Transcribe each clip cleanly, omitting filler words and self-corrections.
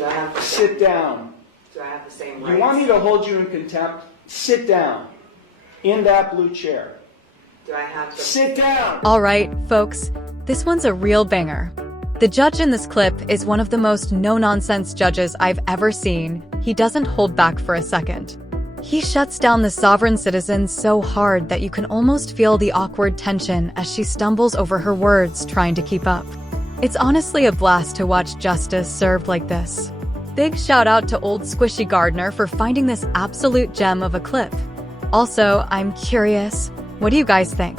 Do I have Sit down. Do I have the same rights? You want me to hold you in contempt? Sit down. In that blue chair. Do I have to Sit down! All right, folks, this one's a real banger. The judge in this clip is one of the most no-nonsense judges I've ever seen. He doesn't hold back for a second. He shuts down the sovereign citizen so hard that you can almost feel the awkward tension as she stumbles over her words trying to keep up. It's honestly a blast to watch justice served like this. Big shout out to old Squishy Gardner for finding this absolute gem of a clip. Also, I'm curious, what do you guys think?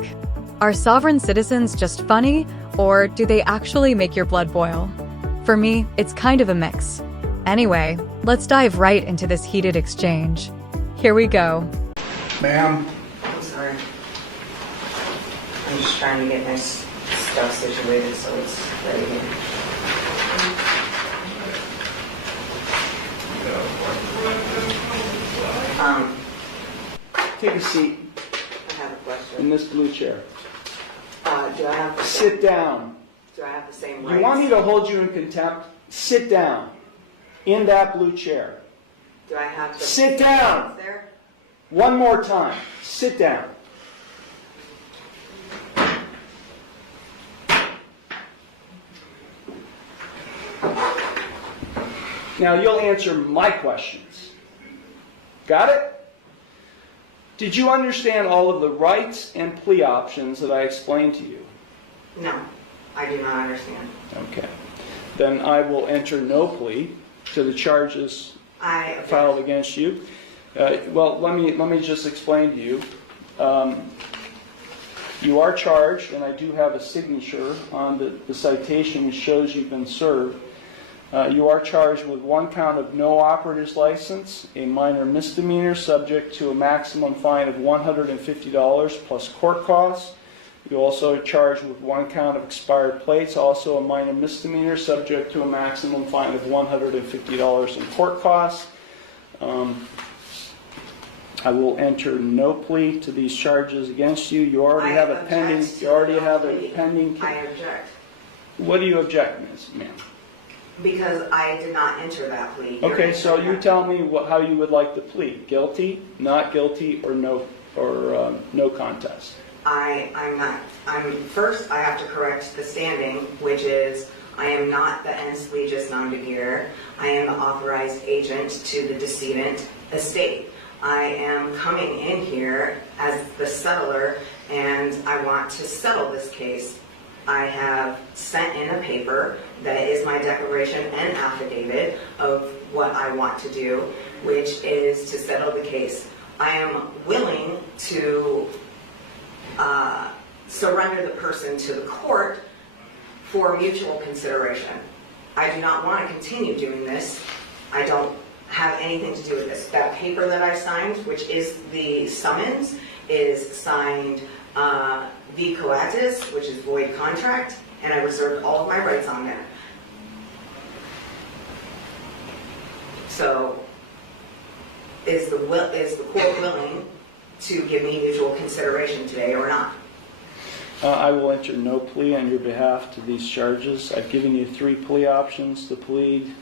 Are sovereign citizens just funny, or do they actually make your blood boil? For me, it's kind of a mix. Anyway, let's dive right into this heated exchange. Here we go. Ma'am. I'm sorry. I'm just trying to get my stuff situated so it's ready. Take a seat I have a in question. this blue chair. Do I have Sit down. Do I have the same rights? You want me to hold you in contempt? Sit down. In that blue chair. Do I have to Sit down! there? One more time. Sit down. Now you'll answer my questions. Got it? Did you understand all of the rights and plea options that I explained to you? No, I do not understand. Okay. Then I will enter no plea to the charges I object. filed against you. Well, let me just explain to you. You are charged, and I do have a signature on the citation which shows you've been served. You are charged with one count of no operator's license, a minor misdemeanor subject to a maximum fine of $150 plus court costs. You also are charged with one count of expired plates, also a minor misdemeanor subject to a maximum fine of $150 in court costs. I will enter no plea to these charges against you. You already have a pending. You already have a pending. I object. What do you object, ma'am? Because I did not enter that plea. Okay, so you tell me how you would like to plead: guilty, not guilty, or no contest. I'm not. First, I have to correct the standing, which is I am not the ens legis non begeer. I am the authorized agent to the decedent estate. I am coming in here as the settler, and I want to settle this case. I have sent in a paper that is my declaration and affidavit of what I want to do, which is to settle the case. I am willing to surrender the person to the court for mutual consideration. I do not want to continue doing this. I don't have anything to do with this. That paper that I signed, which is the summons, is signed v coatis, which is void contract, and I reserved all of my rights on there. So, is the court willing to give me mutual consideration today or not? I will enter no plea on your behalf to these charges. I've given you 3 plea options to plead.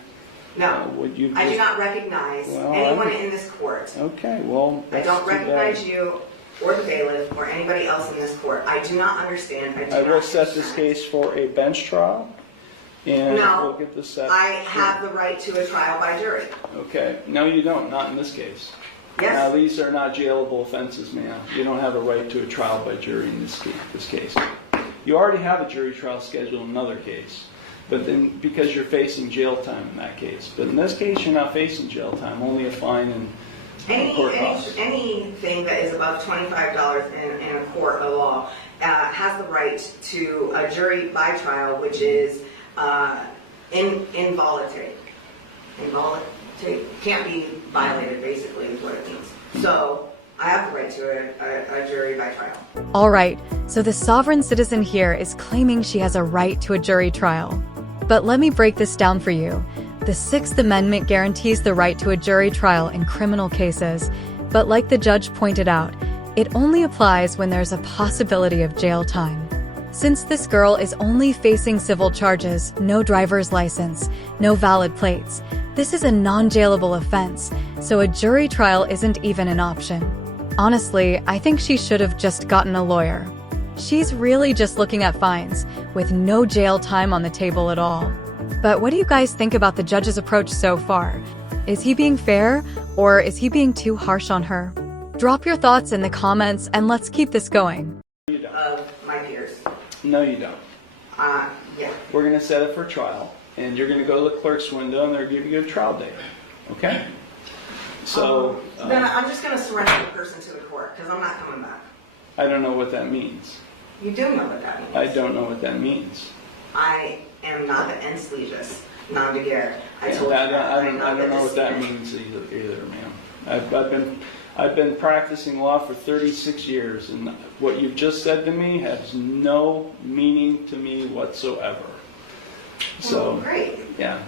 No, I do not recognize anyone in this court. Okay, well, I don't recognize you or the bailiff or anybody else in this court. I do not understand. I will set this case for a bench trial, and we'll get this set. I have the right to a trial by jury. Okay, no you don't, not in this case. Yes. Now these are not jailable offenses, ma'am. You don't have a right to a trial by jury in this case. You already have a jury trial scheduled in another case, but then because you're facing jail time in that case. But in this case, you're not facing jail time, only a fine and court costs. Anything that is above $25 in a court of law has the right to a jury by trial, which is involuntary. Involuntary can't be violated, basically, is what it means. So I have the right to a jury by trial. All right, so the sovereign citizen here is claiming she has a right to a jury trial. But let me break this down for you. The Sixth Amendment guarantees the right to a jury trial in criminal cases, but like the judge pointed out, it only applies when there's a possibility of jail time. Since this girl is only facing civil charges, no driver's license, no valid plates, This is a non-jailable offense, so a jury trial isn't even an option. Honestly, I think she should have just gotten a lawyer. She's really just looking at fines, with no jail time on the table at all. But what do you guys think about the judge's approach so far? Is he being fair, or is he being too harsh on her? Drop your thoughts in the comments and let's keep this going. Of my peers. No, you don't. Yeah. We're going to set it for trial, and you're going to go to the clerk's window, and they're going to give you a trial date. Okay? So, Then I'm just going to surrender the person to the court because I'm not coming back. I don't know what that means. You do know what that means. I don't know what that means. I am not the ens legis non de guerre. I told you I that. don't know what that means either, ma'am. I've been practicing law for 36 years, and what you've just said to me has no meaning to me whatsoever. So, great. Yeah.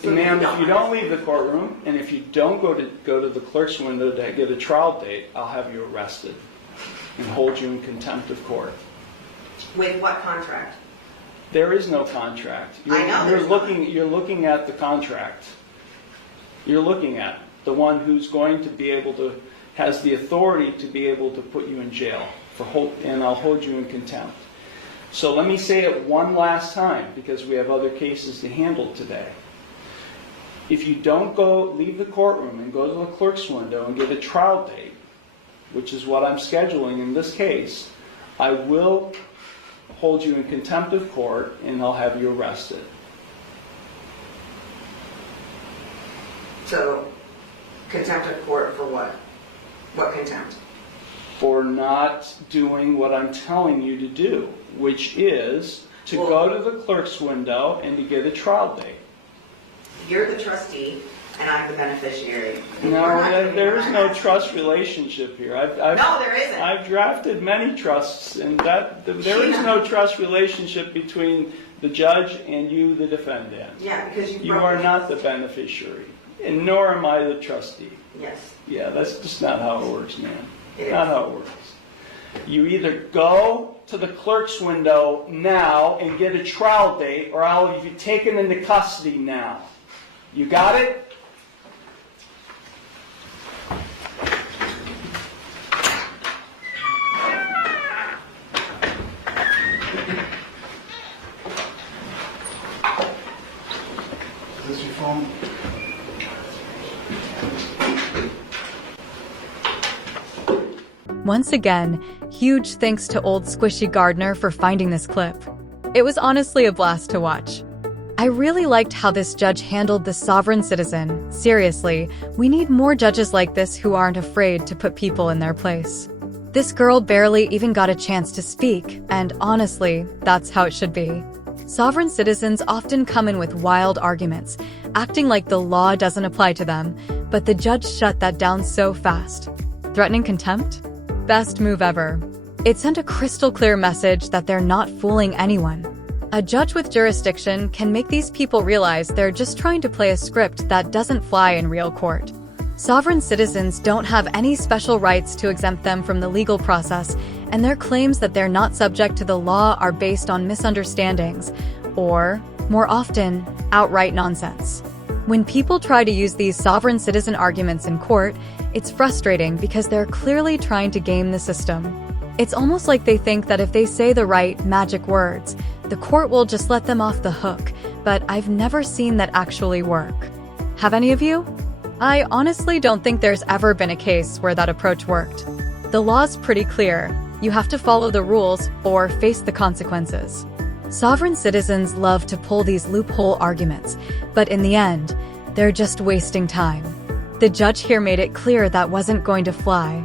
So Ma'am, if you don't leave the courtroom, and if you don't go to the clerk's window to get a trial date, I'll have you arrested and hold you in contempt of court. With what contract? There is no contract. I know You're looking at the contract. You're looking at the one who's going to be able to, has the authority to be able to put you in jail and I'll hold you in contempt. So let me say it one last time, because we have other cases to handle today. If you don't leave the courtroom and go to the clerk's window and get a trial date, which is what I'm scheduling in this case, I will hold you in contempt of court and I'll have you arrested. So, contempt of court for what? What contempt? For not doing what I'm telling you to do, which is to go to the clerk's window and to get a trial date. You're the trustee and I'm the beneficiary. No, there is no trust relationship here. No, there isn't. I've drafted many trusts, and there is no trust relationship between the judge and you, the defendant. Yeah, because you are not the beneficiary, and nor am I the trustee. Yes. Yeah, that's just not how it works, man. It Not is. how it works. You either go to the clerk's window now and get a trial date, or I'll have you taken into custody now. You got it? Is this your phone? Once again, huge thanks to old Squishy Gardner for finding this clip. It was honestly a blast to watch. I really liked how this judge handled the sovereign citizen. Seriously, we need more judges like this who aren't afraid to put people in their place. This girl barely even got a chance to speak, and honestly, that's how it should be. Sovereign citizens often come in with wild arguments, acting like the law doesn't apply to them, but the judge shut that down so fast. Threatening contempt? Best move ever. It sent a crystal clear message that they're not fooling anyone. A judge with jurisdiction can make these people realize they're just trying to play a script that doesn't fly in real court. Sovereign citizens don't have any special rights to exempt them from the legal process, and their claims that they're not subject to the law are based on misunderstandings, or, more often, outright nonsense. When people try to use these sovereign citizen arguments in court, it's frustrating because they're clearly trying to game the system. It's almost like they think that if they say the right magic words, the court will just let them off the hook, but I've never seen that actually work. Have any of you? I honestly don't think there's ever been a case where that approach worked. The law's pretty clear. You have to follow the rules or face the consequences. Sovereign citizens love to pull these loophole arguments, but in the end, they're just wasting time. The judge here made it clear that wasn't going to fly.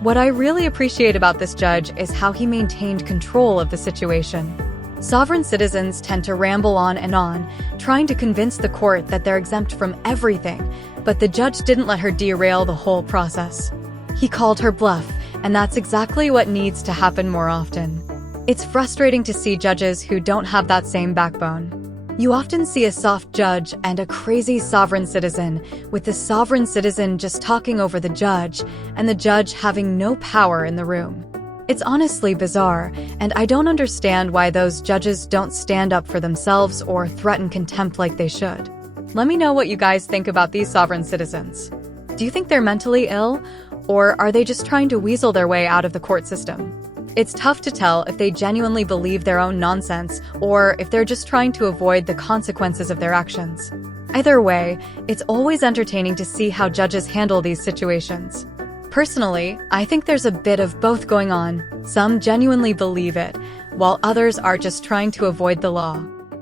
What I really appreciate about this judge is how he maintained control of the situation. Sovereign citizens tend to ramble on, trying to convince the court that they're exempt from everything, but the judge didn't let her derail the whole process. He called her bluff, and that's exactly what needs to happen more often. It's frustrating to see judges who don't have that same backbone. You often see a soft judge and a crazy sovereign citizen, with the sovereign citizen just talking over the judge, and the judge having no power in the room. It's honestly bizarre, and I don't understand why those judges don't stand up for themselves or threaten contempt like they should. Let me know what you guys think about these sovereign citizens. Do you think they're mentally ill, or are they just trying to weasel their way out of the court system? It's tough to tell if they genuinely believe their own nonsense or if they're just trying to avoid the consequences of their actions. Either way, it's always entertaining to see how judges handle these situations. Personally, I think there's a bit of both going on. Some genuinely believe it, while others are just trying to avoid the law.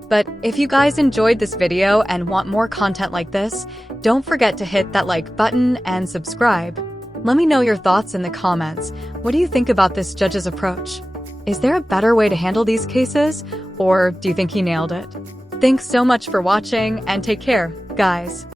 But if you guys enjoyed this video and want more content like this, don't forget to hit that like button and subscribe. Let me know your thoughts in the comments. What do you think about this judge's approach? Is there a better way to handle these cases, or do you think he nailed it? Thanks so much for watching, and take care, guys.